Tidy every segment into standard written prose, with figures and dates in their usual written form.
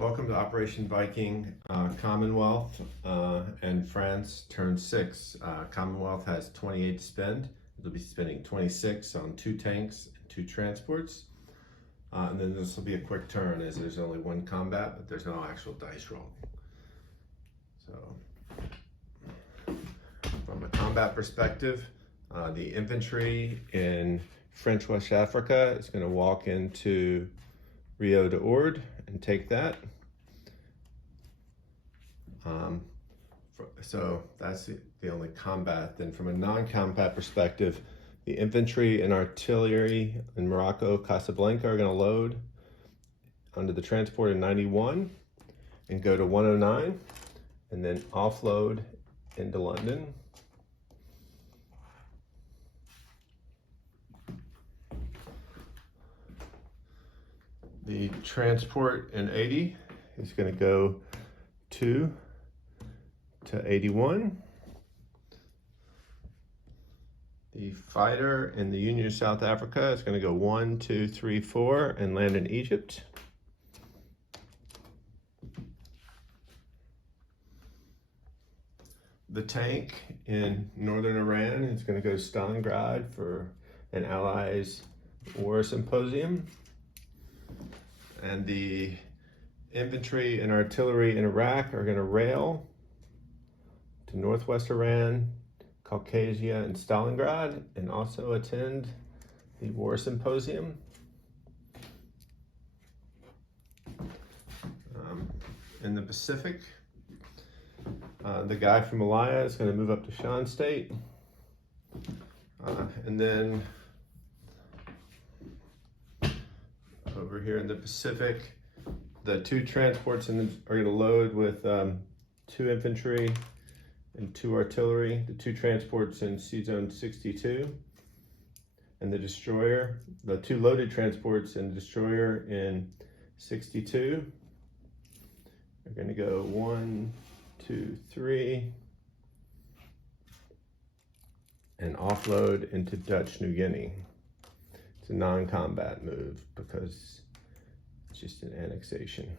Welcome to Operation Viking. Commonwealth and France turn 6. Commonwealth has 28 to spend. They'll be spending 26 on 2 tanks and 2 transports. And then this will be a quick turn as there's only 1 combat, but there's no actual dice roll. So, from a combat perspective, the infantry in French West Africa is going to walk into Rio de Ord and take that. So that's the only combat. Then from a non-combat perspective, the infantry and artillery in Morocco, Casablanca are going to load onto the transport in 91 and go to 109 and then offload into London. The transport in 80 is going to go 2 to 81. The fighter in the Union of South Africa is going to go 1, 2, 3, 4 and land in Egypt. The tank in northern Iran is going to go to Stalingrad for an Allies War Symposium. And the infantry and artillery in Iraq are going to rail to northwest Iran, Caucasia, and Stalingrad, and also attend the War Symposium. In the Pacific, the guy from Malaya is going to move up to Shan State. And then over here in the Pacific, the 2 transports are going to load with 2 infantry and 2 artillery. The 2 transports in Sea Zone 62, and the destroyer, the 2 loaded transports and destroyer in 62 are going to go 1, 2, 3 and offload into Dutch New Guinea. It's a non-combat move because it's just an annexation.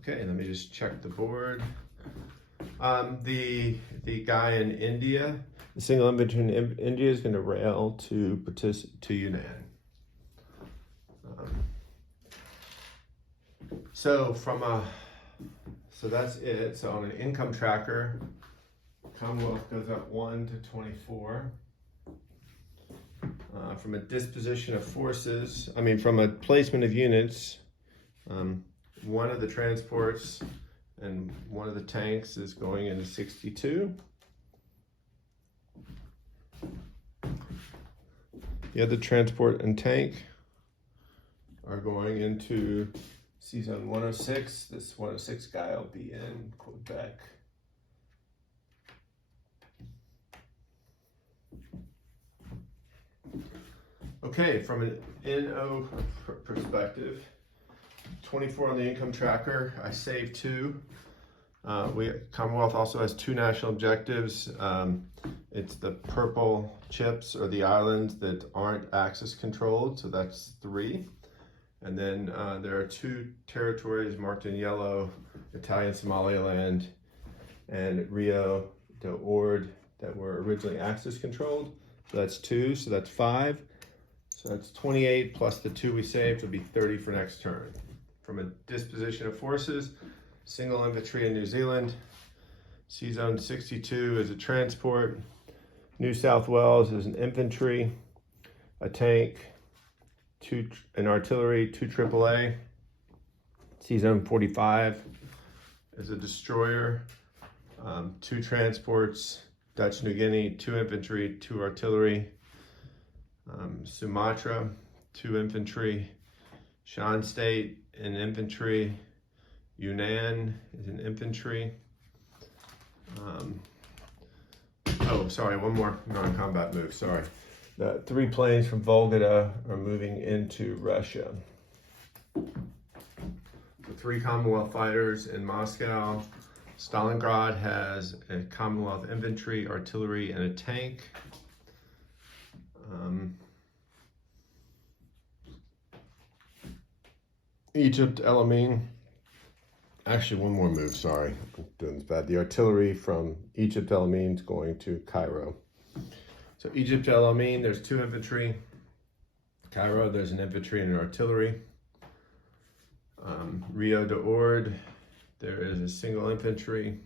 Okay, let me just check the board. The guy in India, the single infantry in India is going to rail to Yunnan. So that's it. So on an income tracker, Commonwealth goes up 1 to 24. From a disposition of forces, from a placement of units, 1 of the transports and 1 of the tanks is going into 62. The other transport and tank are going into Sea Zone 106. This 106 guy will be in Quebec. Okay, from an NO perspective, 24 on the income tracker, I saved 2. Commonwealth also has 2 national objectives. It's the purple chips or the islands that aren't Axis controlled, so that's 3. And then there are 2 territories marked in yellow, Italian Somaliland and Rio de Ord, that were originally Axis controlled. So that's 2, so that's 5. So that's 28 plus the 2 we saved will be 30 for next turn. From a disposition of forces, single infantry in New Zealand, Sea Zone 62 is a transport, New South Wales is an infantry, a tank, an artillery, 2 AAA, Sea Zone 45 is a destroyer, 2 transports, Dutch New Guinea, 2 infantry, 2 artillery, Sumatra, 2 infantry, Shan State, an infantry, Yunnan is an infantry. One more non-combat move, sorry. The 3 planes from Volga are moving into Russia. The 3 Commonwealth fighters in Moscow. Stalingrad has a Commonwealth infantry, artillery, and a tank. Egypt, El Amin. Actually, one more move, sorry. I'm doing this bad. The artillery from Egypt, El Amin is going to Cairo. So Egypt, El Amin, there's 2 infantry. Cairo, there's an infantry and an artillery. Rio de Ord, there is a single infantry.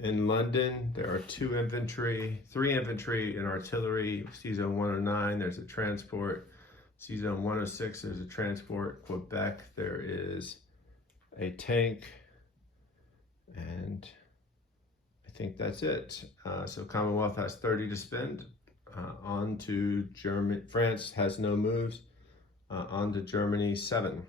In London, there are 2 infantry, 3 infantry and artillery. C-Zone 109, there's a transport. C-Zone 106, there's a transport. Quebec, there is a tank. And I think that's it. So Commonwealth has 30 to spend. On to Germany. France has no moves. On to Germany, 7.